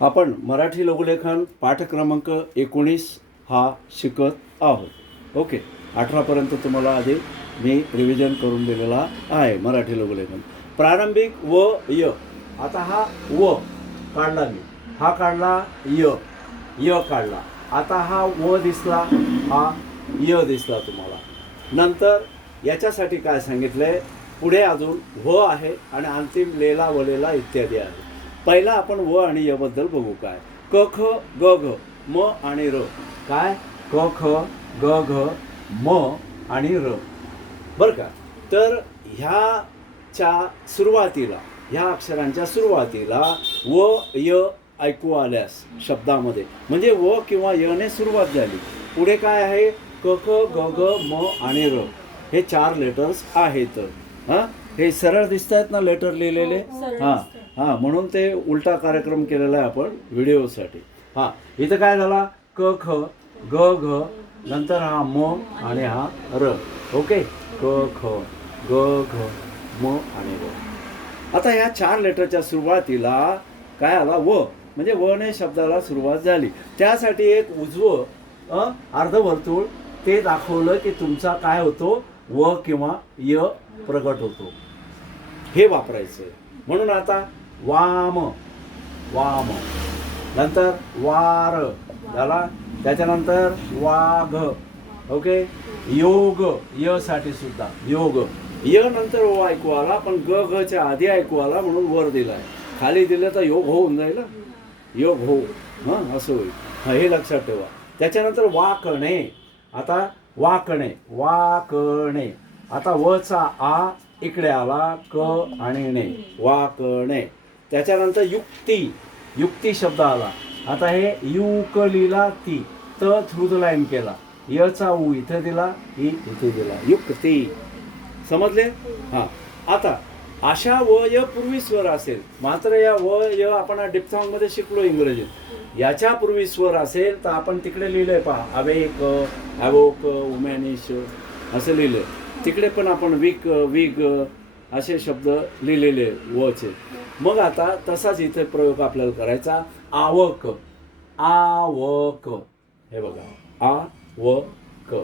आपण मराठी लघुलेखन पाठ क्रमांक 19 हा शिकत आहोत. ओके, 18पर्यंत तुम्हाला आधी मी रिव्हिजन करून दिलेला आहे. मराठी लघुलेखन प्रारंभिक व य. आता हा व काढला मी, हा काढला य काढला. आता हा व दिसला, हा य दिसला तुम्हाला. नंतर याच्यासाठी काय सांगितलंय, पुढे अजून व आहे आणि अंतिम लेला वलेला इत्यादी आहे. पहिला आपण व आणि य बद्दल बघू. काय क ख ग घ म आणि र. काय क ख ग घ म आणि र, बरं का. तर ह्याच्या सुरुवातीला, ह्या अक्षरांच्या सुरुवातीला व य ऐकू आल्यास शब्दामध्ये म्हणजे व किंवा यने सुरुवात झाली, पुढे काय आहे क ख ग घ म आणि र. हे 4 लेटर्स आहेत. हां, हे सरळ दिसत आहेत ना लेटर लिहिलेले. हां हां, म्हणून ते उलटा कार्यक्रम केलेला आहे आपण व्हिडिओसाठी. हां, इथं काय झाला क ख ग घ, नंतर हा म आणि हा र. ओके, क ख ग घ म आणि र. आता ह्या 4 लेटरच्या सुरुवातीला काय आला व, म्हणजे वने शब्दाला सुरुवात झाली. त्यासाठी एक उजवं अर्धवर्तुळ ते दाखवलं की तुमचा काय होतो व किंवा य प्रगट होतो, हे वापरायचं. म्हणून आता वाम वाम, नंतर वार झाला, त्याच्यानंतर वाघ. ओके, योग य साठी सुद्धा योग. य नंतर ओ ऐकू आला, पण ग घ च्या आधी ऐकू आला म्हणून वर दिलाय. खाली दिलं तर योग होऊन जाईल, योग हो. हां, असं होईल. हां, हे लक्षात ठेवा. त्याच्यानंतर वाकणे. आता वाकणे वाकणे. आता वचा आ इकडे आला, क आणि ने, वाकणे. त्याच्यानंतर युक्ती, युक्ती शब्द आला. आता हे युक लिहिला ती, त थ्रू द लाईन केला, यचा उ इथे दिला, इ इथे दिला, युक्ती. समजले? हां. आता अशा व य पूर्वी स्वर असेल, मात्र या व य आपण डिप्थॉंग मध्ये शिकलो इंग्रजीत. याच्या पूर्वी स्वर असेल तर आपण तिकडे लिहिलंय पहा, अवेक, अवोक, उमॅनिश असं लिहिलंय. तिकडे पण आपण विक, विग असे शब्द लिहिलेले वचे. मग आता तसाच इथे प्रयोग आपल्याला करायचा. आवक आवक, हे बघा आवक.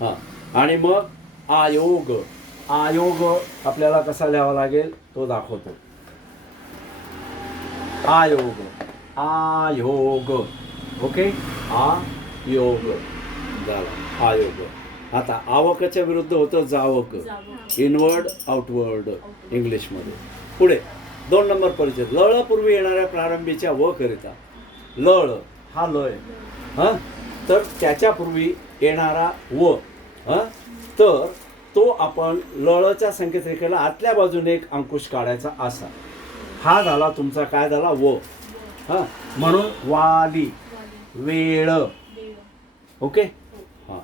हां, आणि मग आयोग. आयोग आपल्याला कसा लिहावा लागेल तो दाखवतो. आयोग आयोग. ओके, आयोग झाला आयोग. आता आवकच्या विरुद्ध होतं जावक, इनवर्ड आउटवर्ड इंग्लिशमध्ये. पुढे 2 नंबर परिचय. लळ पूर्वी येणाऱ्या प्रारंभीच्या व करिता. लळ हा लय, हां, तर त्याच्यापूर्वी येणारा व, हां, तर तो आपण लळच्या संकेत रेखेला आतल्या बाजूने एक अंकुश काढायचा असा. हा झाला तुमचा काय झाला व. हां, म्हणून वाली, वेळ. ओके. हां,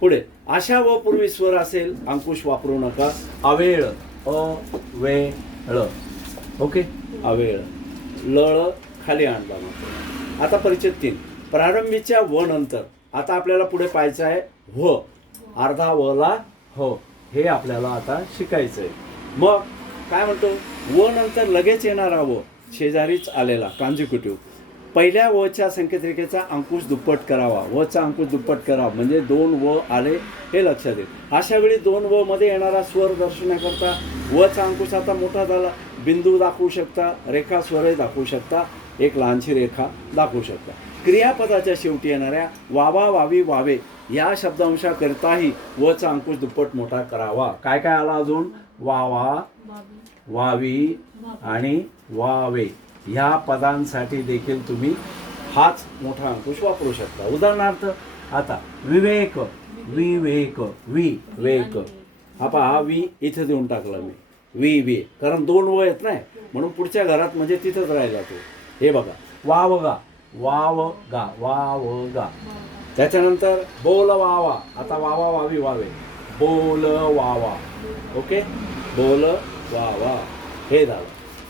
पुढे अशा व पूर्वी स्वर असेल अंकुश वापरू नका. अवेळ, अवेळ. ओके, अवेळ. लळ खाली आणला मग. आता परिच्छेद 3. प्रारंभीच्या व नंतर आता आपल्याला पुढे पाहायचं आहे व्ह, अर्धा वला हो, हे आपल्याला आता शिकायचं आहे. मग काय म्हणतो, व नंतर लगेच येणारा व, शेजारीच आलेला कॉन्झिक्युटिव्ह. पहिल्या वच्या संकेतरेखेचा अंकुश दुप्पट करावा, वचा अंकुश दुप्पट करावा, म्हणजे 2 व आले हे लक्षात येईल. अशा वेळी 2 व मध्ये येणारा स्वर दर्शवण्याकरता वचा अंकुश आता मोठा झाला, बिंदू दाखवू शकता, रेखा स्वरही दाखवू शकता, एक लहानशी रेखा दाखवू शकता. क्रियापदाच्या शेवटी येणाऱ्या वावा, वावी, वावे या शब्दांशाकरिताही वचा अंकुश दुप्पट मोठा करावा. काय काय आला अजून, वावा, वावी आणि वावे. ह्या पदांसाठी देखील तुम्ही हाच मोठा अंकुश वापरू शकता. उदाहरणार्थ आता विवेक, विवेक, विवेक. हा पहा, वी इथे देऊन टाकला मी, वी वे, कारण 2 व येत नाही म्हणून पुढच्या घरात म्हणजे तिथंच राहिला तो. हे बघा, वावगा, वावगा, वावगा. त्याच्यानंतर बोल वावा. आता वावा, वावी, वावे, बोल वावा. ओके, बोल वावा हे झालं.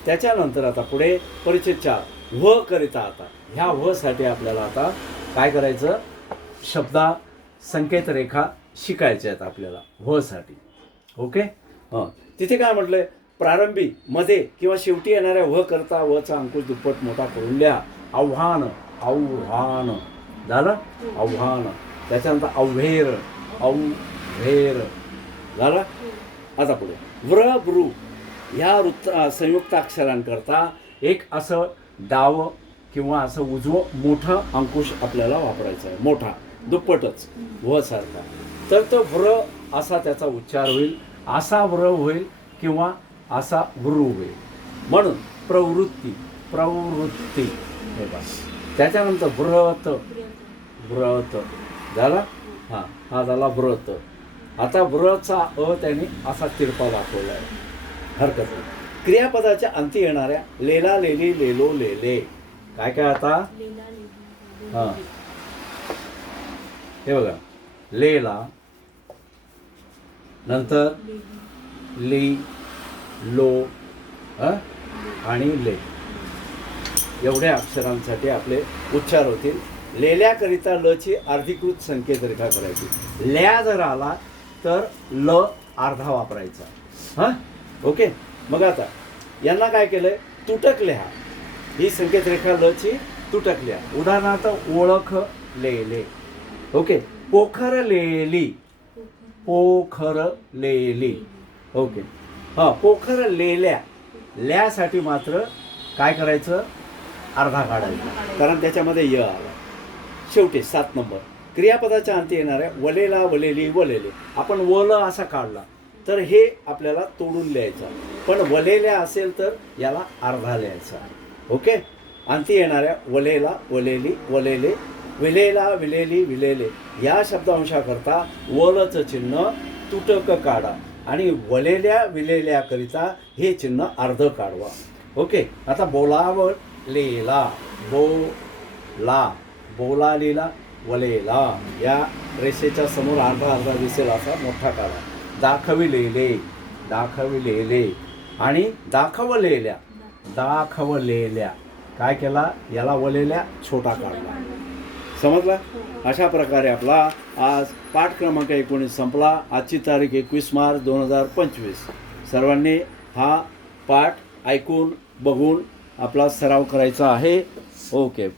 त्याच्यानंतर आता पुढे परिच्छेद 4 व्ह करिता. आता ह्या व्ह साठी आपल्याला आता काय करायचं, शब्दा संकेत रेखा शिकायच्या आहेत आपल्याला व्ह साठी. ओके. हां, तिथे काय म्हटलंय, प्रारंभी, मध्ये किंवा शेवटी येणाऱ्या व्ह करता वचा अंकुश दुप्पट मोठा करून लिहा. आव्हान, आव्हान झालं, आव्हान. त्याच्यानंतर अव्हेर, अव्हेर झालं. आता पुढे व्र ब्रू ह्या संयुक्त अक्षरांकरता एक असं डावं किंवा असं उजवं मोठं अंकुश आपल्याला वापरायचं आहे, मोठा दुप्पटच व सारखा. तर तो व्र असा त्याचा उच्चार होईल, असा व्र होईल किंवा असा वृ होईल. म्हणून प्रवृत्ती, प्रवृत्ती हे बस. त्याच्यानंतर व्रत, व्रत झाला. हां, हा झाला व्रत. आता व्रचा त्याने असा तिरपा दाखवला आहे, हरकत नाही. क्रियापदाच्या अंती येणाऱ्या लेला, लेली, लेलो, लेले काय काय आता. हां, हे बघा, लेला नंतर ली, लो आणि ले एवढ्या अक्षरांसाठी आपले उच्चार होतील. लेल्याकरिता लची अर्धीकृत संकेत रेखा करायची. ल्या जर आला तर ल अर्धा वापरायचा. हां, ओके. मग आता यांना काय केलंय, तुटक लिहा. ही संकेत रेखा लची तुटक लिहा. उदाहरणार्थ ओळख लेले. ओके. पोखर लेली, पोखर लेली. ओके. हां, पोखर लेल्या, ल्यासाठी मात्र काय करायचं, अर्धा काढायचा, कारण त्याच्यामध्ये य आला. शेवटी 7 नंबर क्रियापदाच्या अंती येणाऱ्या वलेला, वलेली, वलेले. आपण वल असा काढला तर हे आपल्याला तोडून लिहायचा, पण वलेल्या असेल तर याला अर्धा लिहायचा. ओके. अंती येणाऱ्या वलेला, वलेली, वलेले, विलेला, विलेली, विलेले या शब्दांशाकरता वलचं चिन्ह तुटक काढा आणि वलेल्या, विलेल्याकरिता हे चिन्ह अर्ध काढवा. ओके. आता बोलावं लेला, बोला, बोलालीला, वलेला या रेषेच्या समोर अर्धा अर्धा दिसेल असा मोठा काढा. दाखविलेले, दाखविलेले आणि दाखवलेल्या, दाखवलेल्या काय केला, याला वलेल्या छोटा काढला. समजला. अशा प्रकारे आपला आज पाठ क्रमांक 19 संपला. आजची तारीख 21 मार्च 2025. सर्वांनी हा पाठ ऐकून बघून आपला सराव करायचा आहे. ओके.